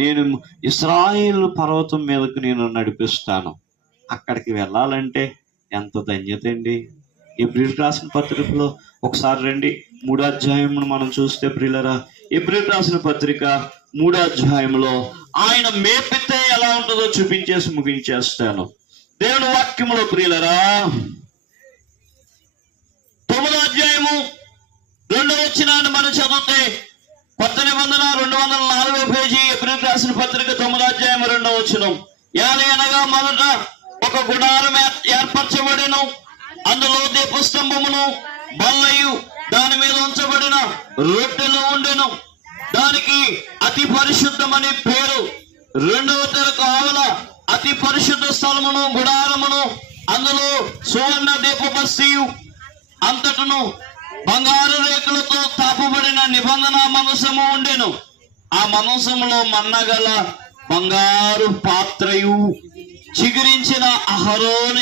నేను ఇశ్రాయేలు పర్వతం మీదకు నేను నడిపిస్తాను. అక్కడికి వెళ్ళాలంటే ఎంత ధన్యత అండి. హెబ్రీయులకు రాసిన పత్రికలో ఒకసారి రండి, 3వ అధ్యాయమును మనం చూస్తే ప్రియులరా, హెబ్రీయులకు రాసిన పత్రిక 3వ అధ్యాయంలో ఆయన మేపితే ఎలా ఉంటుందో చూపించేసి ముగించేస్తాను. దేవుని వాక్యములో ప్రియులరా 9వ అధ్యాయము 2వ వచనాన్ని మనం చదివితే, కొత్త నిబంధన 204వ పేజీ, హెబ్రీయులకు రాసిన పత్రిక 9వ అధ్యాయం 2వ వచనం. ఏలయనగా మొదట ఒక గుడారం ఏర్పరచబడెను, అందులో దీపస్తంభమును బల్లయు దాని మీద ఉంచబడిన రొట్టెలు ఉండెను. దానికి అతి పరిశుద్ధమని పేరు. 2వ తెరకు ఆవల అతి పరిశుద్ధ స్థలమును గుడారమును, అందులో సువర్ణ దీపబస్తియు అంతటను బంగారు రేకులతో తాపబడిన నిబంధన మనసము ఉండెను. ఆ మనసములో మన్నగల బంగారు పాత్రయు చిగురించిన అహరోను